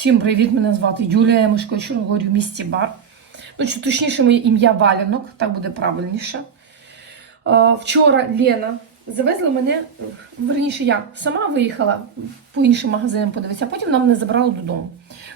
Всім привіт! Мене звати Юлія я говорю в місті Бар. Ну, точніше, моє ім'я Валянок, так буде правильніше. Вчора Лена завезла мене, верніше, я сама виїхала по іншим магазинам подивитися, а потім вона мене забрала додому.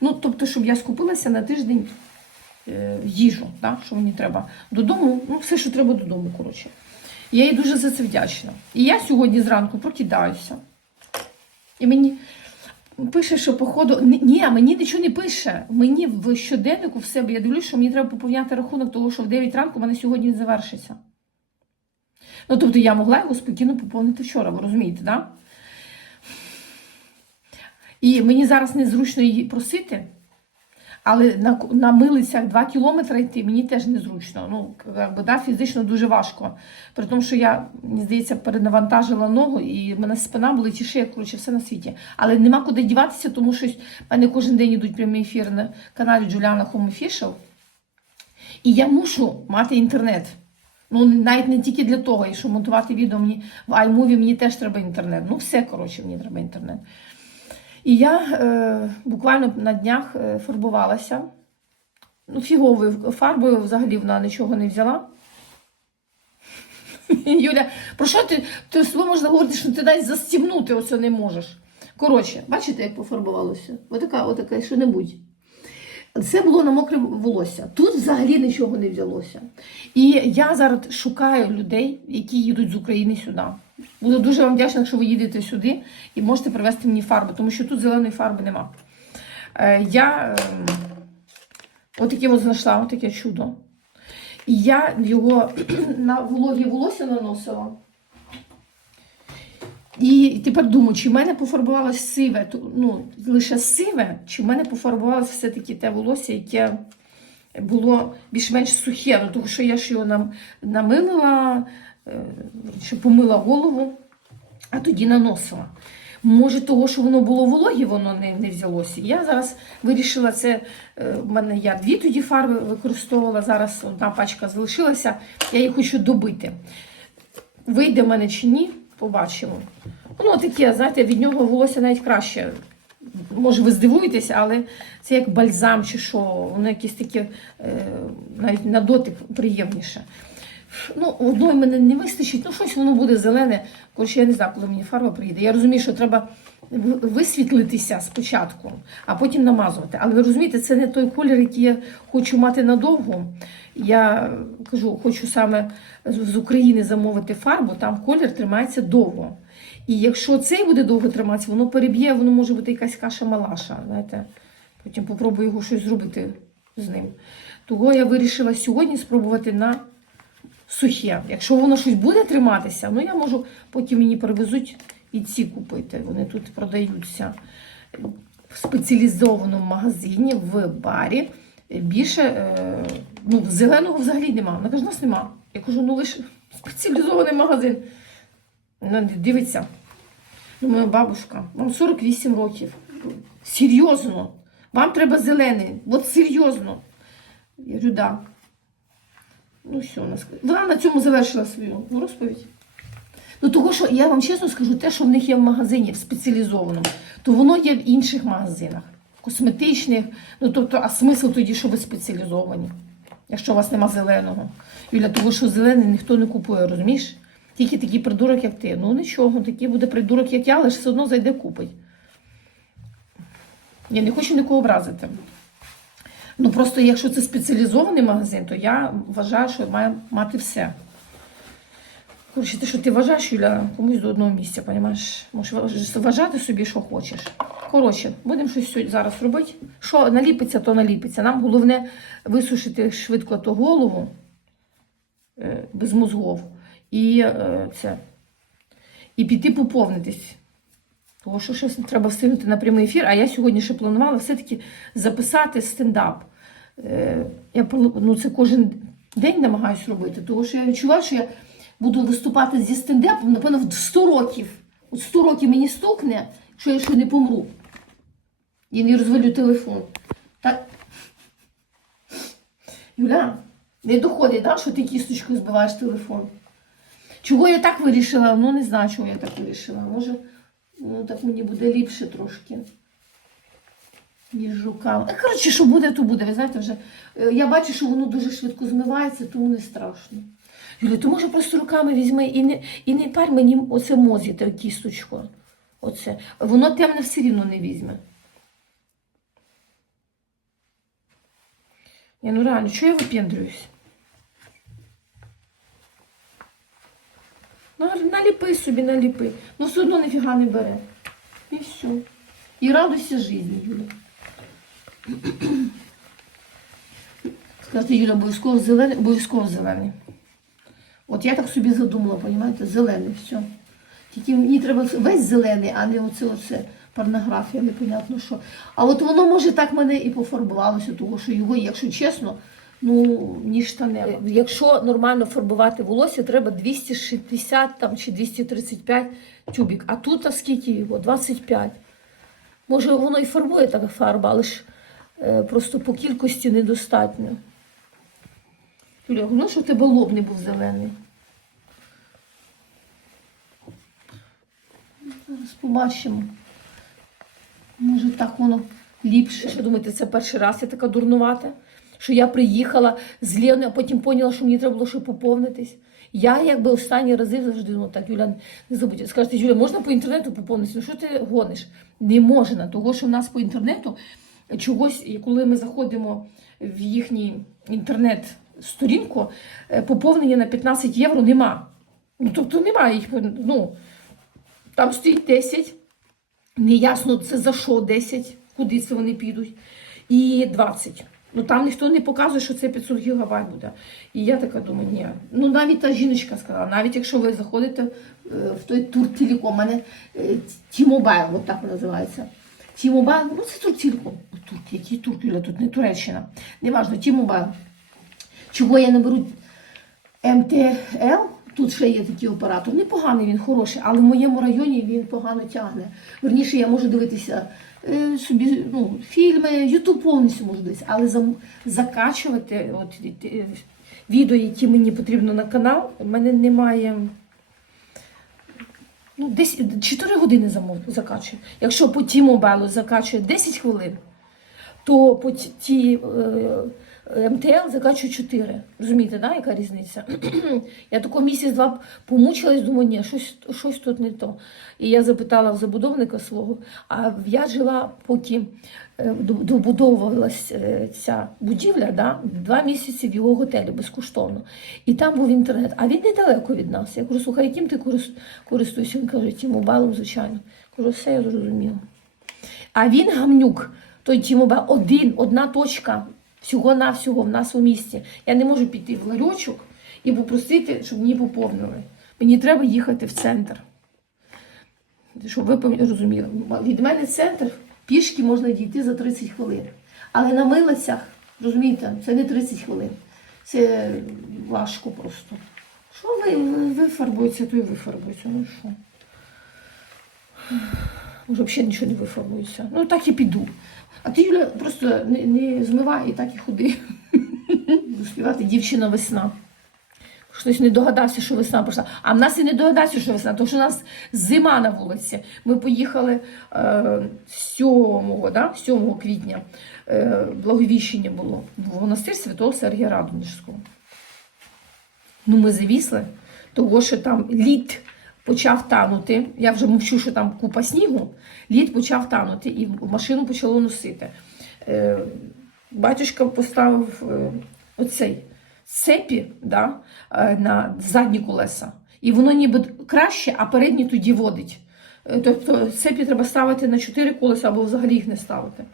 Ну, тобто, щоб я скупилася на тиждень е, їжу, да, що мені треба додому, ну, все, що треба додому, коротше. Я їй дуже за це вдячна. І я сьогодні зранку прокидаюся. І мені пише, що походу. Ні, Ні, мені нічого не пише. Мені в щоденнику в себе я дивлюсь, що мені треба поповняти рахунок того, що в 9 ранку в мене сьогодні завершиться. Ну, тобто я могла його спокійно поповнити вчора, ви розумієте? Да? І мені зараз незручно її просити, але на, на милицях 2 кілометри йти мені теж незручно. Ну, якби, да, фізично дуже важко. При тому, що я, мені здається, перенавантажила ногу, і в мене спина болить і шия, коротше, все на світі. Але нема куди діватися, тому що в мене кожен день йдуть прямі ефіри на каналі Джуліана Official. І я мушу мати інтернет. Ну, навіть не тільки для того, і щоб монтувати відео мені в iMovie мені теж треба інтернет. Ну, все, коротше, мені треба інтернет. І я е, буквально на днях е, фарбувалася. Ну, фіговою фарбою взагалі вона нічого не взяла. Юля, про що ти? Ти тобою можна говорити, що ти навіть застібнути оце не можеш. Коротше, бачите, як пофарбувалося? Отака, отака, що-небудь. Це було на мокре волосся. Тут взагалі нічого не взялося. І я зараз шукаю людей, які їдуть з України сюди. Буду дуже вам вдячна, якщо ви їдете сюди і можете привезти мені фарби, тому що тут зеленої фарби нема. Е, я е, отаке от знайшла, отаке чудо. І я його на вологі волосся наносила. І тепер думаю, чи в мене пофарбувалось сиве, ну, лише сиве, чи в мене пофарбувалось все-таки те волосся, яке було більш-менш сухе. Тому що я ж його нам, намилила, е, що помила голову, а тоді наносила. Може, того, що воно було вологе, воно не, не взялося. Я зараз вирішила це. е, В мене я дві тоді фарби використовувала. Зараз одна пачка залишилася. Я її хочу добити. Вийде в мене чи ні, побачимо. Воно таке, знаєте, від нього волосся навіть краще. Може, ви здивуєтеся, але це як бальзам чи що, воно якесь таке е, навіть на дотик приємніше. Ну, одної мене не вистачить, ну щось воно буде зелене. Коротше, я не знаю, коли мені фарба приїде. Я розумію, що треба висвітлитися спочатку, а потім намазувати. Але ви розумієте, це не той колір, який я хочу мати надовго. Я кажу, хочу саме з України замовити фарбу, там колір тримається довго. І якщо цей буде довго триматися, воно переб'є, воно може бути якась каша-малаша. Знаєте, потім попробую його щось зробити з ним. Того я вирішила сьогодні спробувати на сухе. Якщо воно щось буде триматися, ну я можу, потім мені привезуть і ці купити. Вони тут продаються в спеціалізованому магазині в барі. Більше е, ну, зеленого взагалі нема. Вона каже, нас нема. Я кажу, ну лише спеціалізований магазин. Ну, дивіться, ну, моя бабушка, вам 48 років. Серйозно, вам треба зелений. От серйозно. Я говорю, да. Ну, що вона сказала? Вона на цьому завершила свою розповідь. Ну, того, що я вам чесно скажу, те, що в них є в магазині в спеціалізованому, то воно є в інших магазинах, косметичних. Ну, тобто, а смисл тоді, що ви спеціалізовані, якщо у вас нема зеленого. Юля, того, що зелений ніхто не купує, розумієш? Тільки такий придурок, як ти. Ну нічого, такий буде придурок, як я, але ж все одно зайде купить. Я не хочу нікого образити. Ну просто якщо це спеціалізований магазин, то я вважаю, що має мати все. Коротше, те, що ти вважаєш, Юля, комусь до одного місця, розумієш? Можеш вважати собі, що хочеш. Коротше, будемо щось зараз робити. Що наліпиться, то наліпиться. Нам головне висушити швидко ту голову е, без мозгов. І е, це. І піти поповнитись. Тому що щось треба встигнути на прямий ефір, а я сьогодні ще планувала все-таки записати стендап. Е, Я ну, це кожен день намагаюся робити, тому що я відчуваю, що я буду виступати зі стендапом, напевно, в 100 років. От 100 років мені стукне, що я ще не помру. І не розвалю телефон. Так. Юля, не доходить, да, що ти кісточкою збиваєш телефон. Чого я так вирішила? Ну, не знаю, чого я так вирішила. Може, ну, так мені буде ліпше трошки. Між руками. Е, Коротше, що буде, то буде. Ви знаєте, вже е, я бачу, що воно дуже швидко змивається, тому не страшно. Юля, то може просто руками візьми і не, і не парь мені оце мозі, те кісточку. Оце. Воно темне все рівно не візьме. Я ну реально, чого я випендрююсь? Ну, наліпи собі, наліпи. Ну, все одно ніфіга не бере. І все. І радуйся житті, Юля. Сказати, Юля, обов'язково зелений, обов'язково зелений. От я так собі задумала, розумієте, зелений, все. Тільки мені треба весь зелений, а не оце, оце порнографія, непонятно що. А от воно може так мене і пофарбувалося, тому що його, якщо чесно, ну, ні штанева. Якщо нормально фарбувати волосся, треба 260 там, чи 235 тюбік. А тут а скільки його? 25. Може, воно і фарбує така фарба, але ж е, просто по кількості недостатньо. Юля, головне, що тебе лоб не був зелений. Зараз побачимо. Може, так воно ліпше. Що думаєте, це перший раз я така дурнувата? Що я приїхала з Леною, а потім поняла, що мені треба було ще поповнитись. Я якби останні рази завжди ну так, Юля, не забудь. Скажете, Юля, можна по інтернету поповнитися? Ну що ти гониш? Не можна, того що в нас по інтернету чогось, коли ми заходимо в їхній інтернет-сторінку, е, поповнення на 15 євро нема. Ну, тобто немає їх. Ну, там стоїть 10. Неясно, це за що 10, куди це вони підуть. І 20. Ну там ніхто не показує, що це 500 гігабайт буде. І я така думаю, ні. Ну навіть та жіночка сказала, навіть якщо ви заходите е, в той тур Телеком, мене T-Mobile, от так називається. T-Mobile, ну це тур Телеком. Турк, який турк, тут не Туреччина. Неважно, T-Mobile. Чого я не беру МТЛ, тут ще є такий оператор. Непоганий він, хороший, але в моєму районі він погано тягне. Верніше, я можу дивитися е, собі ну, фільми, Ютуб повністю можу дивитися, але зам, закачувати от, е, відео, які мені потрібно на канал, в мене немає. Ну, десь 4 години замов, закачує. Якщо по T-Mobile закачує 10 хвилин, то по ті е, МТЛ закачує 4. Розумієте, да, яка різниця? я тако місяць-два помучилась, думаю, ні, щось, щось тут не то. І я запитала в забудовника свого, а я жила, поки е, добудовувалась е, ця будівля, да, два місяці в його готелі безкоштовно. І там був інтернет, а він недалеко від нас. Я кажу, слухай, яким ти користуєшся? Він каже, тим мобайлом, звичайно. Кажу, все, я зрозуміла. А він гамнюк, той T-Mobile, один, одна точка всього-навсього в нас у місті. Я не можу піти в ларьочок і попросити, щоб мені поповнили. Мені треба їхати в центр. Щоб ви розуміли, від мене центр пішки можна дійти за 30 хвилин. Але на милицях, розумієте, це не 30 хвилин. Це важко просто. Що ви, ви, ви то і ви фарбується. Ну що? Може, взагалі нічого не вифарбується. Ну так і піду. А ти, Юля, просто не, не змивай і так і ходи. Співати дівчина весна. Хтось не догадався, що весна прийшла. А в нас і не догадався, що весна, тому що у нас зима на вулиці. Ми поїхали е, 7, да? 7 квітня. Е, благовіщення було в монастир Святого Сергія Радонежського. Ну, ми завісли, того що там лід почав танути. Я вже мовчу, що там купа снігу. Лід почав танути і машину почало носити. Е, батюшка поставив е, оцей цепі да, е, на задні колеса. І воно ніби краще, а передні тоді водить. Тобто цепі треба ставити на чотири колеса або взагалі їх не ставити.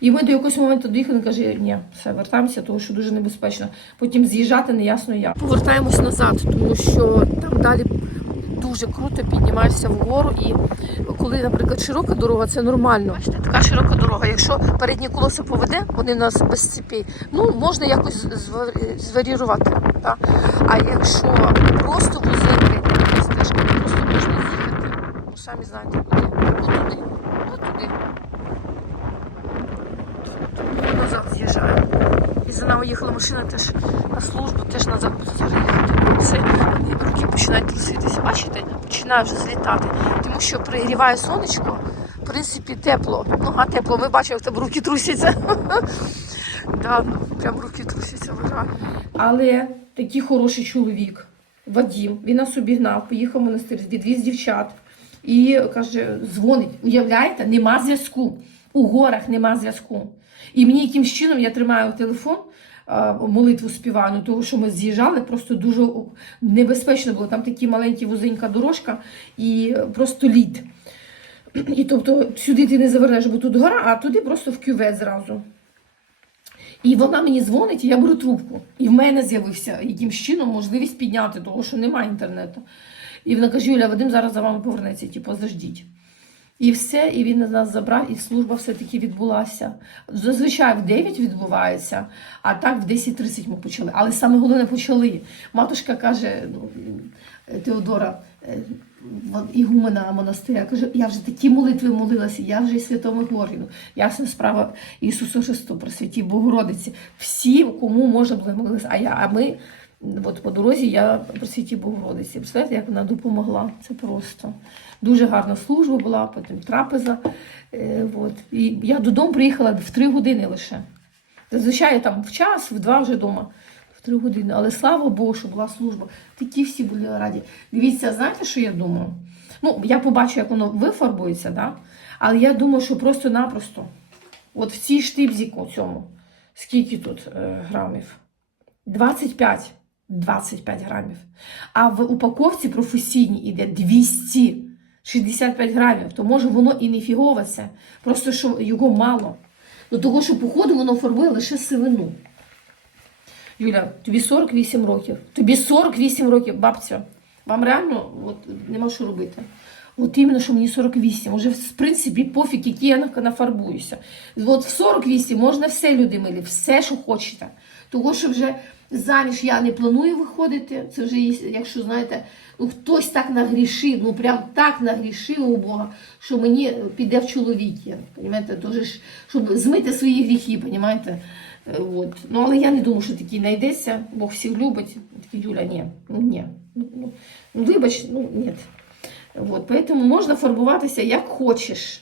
І ми до якогось моменту доїхали, він каже, ні, все, вертаємося, тому що дуже небезпечно. Потім з'їжджати неясно як. Повертаємось назад, тому що там далі дуже круто піднімаєшся вгору. І коли, наприклад, широка дорога, це нормально. Бачите, така широка дорога. Якщо передні колеса поведе, вони нас без цепей, ну можна якось зварірувати. Так? А якщо просто возити то просто можна з'їхати. Ну, самі знаєте, куди. Отуди. Отуди. Назад з'їжджаємо. І за нами їхала машина теж на службу, теж назад буде їхати. Вони руки починають труситися. Бачите, починає вже злітати. Тому що пригріває сонечко, в принципі, тепло. Ну, а тепло, ми бачимо, як тебе руки трусяться. Да, ну, прям руки трусяться. вона. Але такий хороший чоловік, Вадім, він нас обігнав, поїхав в монастир, відвіз дівчат. І каже, дзвонить. Уявляєте, нема зв'язку. У горах нема зв'язку. І мені якимсь чином я тримаю телефон, молитву співаю, ну, того, що ми з'їжджали, просто дуже небезпечно було. Там такі маленькі вузенька дорожка і просто лід. І тобто сюди ти не завернеш, бо тут гора, а туди просто в кювет зразу. І вона мені дзвонить, і я беру трубку. І в мене з'явився якимсь чином можливість підняти, того, що немає інтернету. І вона каже: Юля, Вадим зараз за вами повернеться, типу, заждіть. І все, і він нас забрав, і служба все-таки відбулася. Зазвичай в 9 відбувається, а так в 10.30 ми почали. Але саме головне почали. Матушка каже, ну, Теодора, е, ігумена монастиря, каже, я вже такі молитви молилася, я вже і Святому Горіну, ясна справа Ісусу Христу, про святі Богородиці. Всі, кому можна було молилися. А я, а ми, от по дорозі, я про святі Богородиці. Представляєте, як вона допомогла? Це просто. Дуже гарна служба була, потім трапеза. Е, от. І я додому приїхала в три години лише. Зазвичай там в час, в два вже вдома. В три години. Але слава Богу, що була служба. Такі всі були раді. Дивіться, знаєте, що я думаю? Ну, я побачу, як воно вифарбується, да? але я думаю, що просто-напросто, от в цій штибзі цьому, скільки тут е, грамів? 25. 25 грамів. А в упаковці професійній іде 265 грамів. То може воно і не фігове. Просто що його мало. Ну того, що походу воно фарбує лише сивину. Юля, тобі 48 років. Тобі 48 років, бабця. Вам реально от, нема що робити. От іменно, що мені 48. Уже, в принципі, пофіг, які я нафарбуюся. От в 48 можна все, люди милі, все, що хочете. Того, що вже заміж я не планую виходити. Це вже, якщо знаєте, ну хтось так нагрішив, ну прям так нагрішив у Бога, що мені піде в чоловіки. Понімаєте, Тоже ж, щоб змити свої гріхи, понімаєте? Е, От. Ну, але я не думаю, що такий знайдеться, Бог всіх любить. Такий Юля, ні, ну ні. Ну, ну, ну вибач, ну ні. От, поэтому можна фарбуватися як хочеш.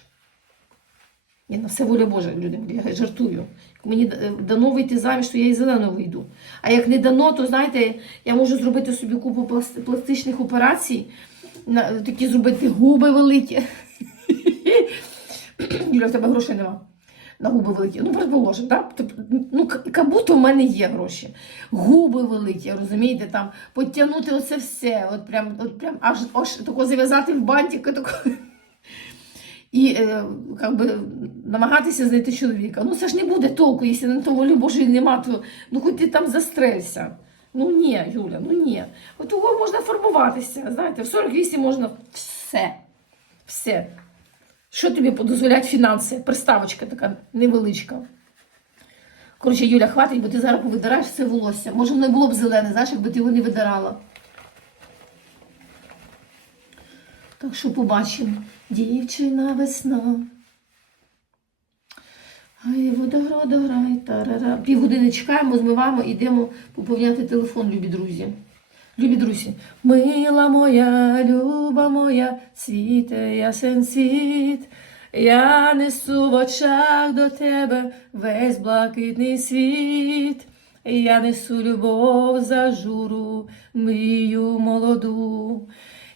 Ні, на все воля Божа, люди, я жартую. Як мені дано вийти заміж, то я і зелено вийду. А як не дано, то знаєте, я можу зробити собі купу пласт- пластичних операцій, такі зробити губи великі. Юля, в тебе грошей нема. На губи великі. Ну, предположимо, так? Ну, будто в мене є гроші. Губи великі, розумієте, там, потягнути оце все, от прям, от прям аж, аж тако зав'язати в бантик, тако. І е, би, намагатися знайти чоловіка. Ну це ж не буде толку, якщо на то волі Божої нема, то ну хоч ти там застрелься. Ну ні, Юля, ну ні. От того можна формуватися. Знаєте, в 48 можна все. Все. Що тобі дозволяють фінанси? Приставочка така невеличка. Коротше, Юля, хватить, бо ти зараз повидираєш все волосся. Може, воно було б зелене, знаєш, якби ти його не видирала. Так що побачимо. Дівчина весна. Ай, водоград, грай, тарара. Півгодини чекаємо, змиваємо, йдемо поповняти телефон, любі друзі. Любі друзі, мила моя, люба моя, світе ясен світ. Я несу в очах до тебе весь блакитний світ. Я несу любов за журу, мрію молоду.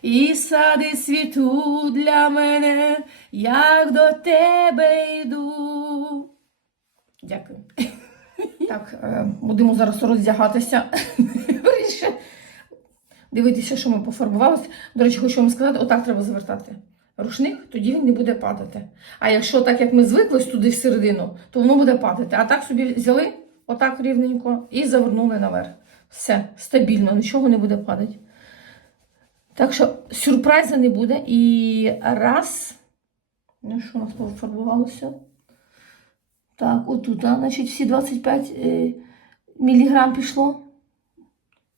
І сади світу для мене, як до тебе йду. Дякую. Так, е, будемо зараз роздягатися. Дивитися, що ми пофарбувалися. До речі, хочу вам сказати, отак треба завертати. Рушник, тоді він не буде падати. А якщо так, як ми звикли туди всередину, то воно буде падати. А так собі взяли, отак рівненько, і завернули наверх. Все, стабільно, нічого не буде падати. Так що сюрпризу не буде. І раз. Ну, що у нас пофарбувалося? Так, отут, а, значить, всі 25 е, міліграм пішло.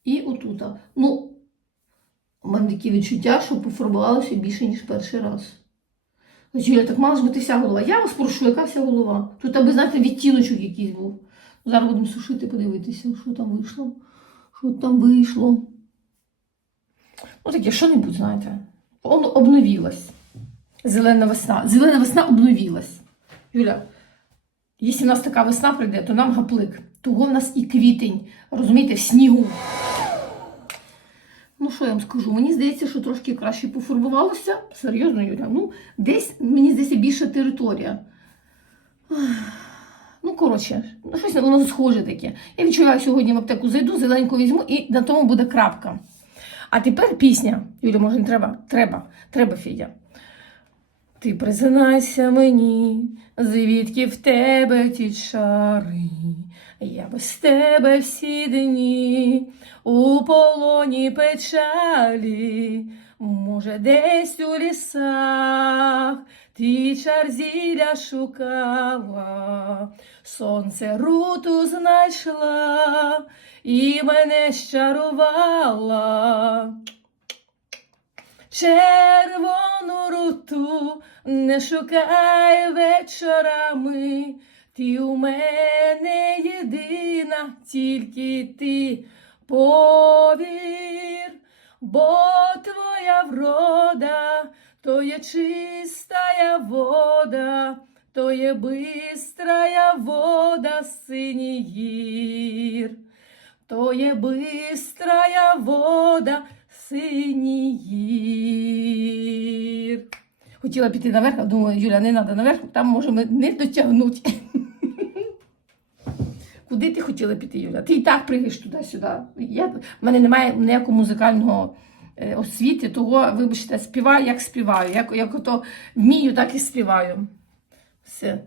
І отут. Ну, у мене такі відчуття, що пофарбувалося більше, ніж перший раз. Юля, так мала ж бути вся голова. Я вас прошу, яка вся голова? Тут, аби, знаєте, відтіночок якийсь був. Зараз будемо сушити, подивитися, що там вийшло. Що там вийшло. Ну, таке, що-небудь, знаєте. Он обновилась. зелена весна. Зелена весна обновилась. Юля, якщо в нас така весна прийде, то нам гаплик. Того в нас і квітень, розумієте, в снігу. Ну, що я вам скажу? Мені здається, що трошки краще пофарбувалося. Серйозно, Юля. Ну, десь, мені здається, більша територія. Ну, коротше, ну, щось воно схоже таке. Я відчуваю, сьогодні в аптеку зайду, зеленьку візьму і на тому буде крапка. А тепер пісня. Юлі, може, не треба? Треба, треба, Фідя. Ти признайся мені, звідки в тебе ті чари, я без тебе всі дні у полоні печалі, може, десь у лісах ти чар зілля шукала, сонце руту знайшла і мене щарувала. Червону руту не шукай вечорами, ти у мене єдина, тільки ти повір, бо твоя врода, то є чистая вода, то є бистрая вода синій. То є бистрая вода синій. Хотіла піти наверх, а думаю, Юля, не треба наверх, там можемо не дотягнути. Куди ти хотіла піти, Юля? Ти і так пригаєш туди-сюди. В мене немає ніякого музикального освіти, того, вибачте, співаю, як співаю. Як, як ото вмію, так і співаю. Все.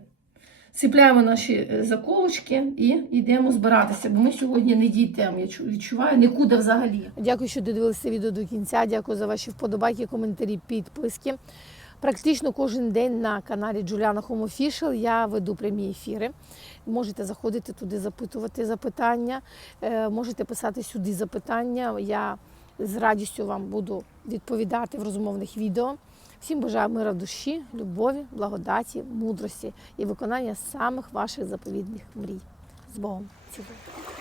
Сипляємо наші е, заколочки і йдемо збиратися, бо ми сьогодні не дійдемо. Я відчуваю нікуди взагалі. Дякую, що додивилися відео до кінця. Дякую за ваші вподобайки, коментарі, підписки. Практично кожен день на каналі Juliana Home Official я веду прямі ефіри. Можете заходити туди, запитувати запитання, е, можете писати сюди запитання. Я з радістю вам буду відповідати в розмовних відео. Всім бажаю мира в душі, любові, благодаті, мудрості і виконання самих ваших заповідних мрій. З Богом! Цілую!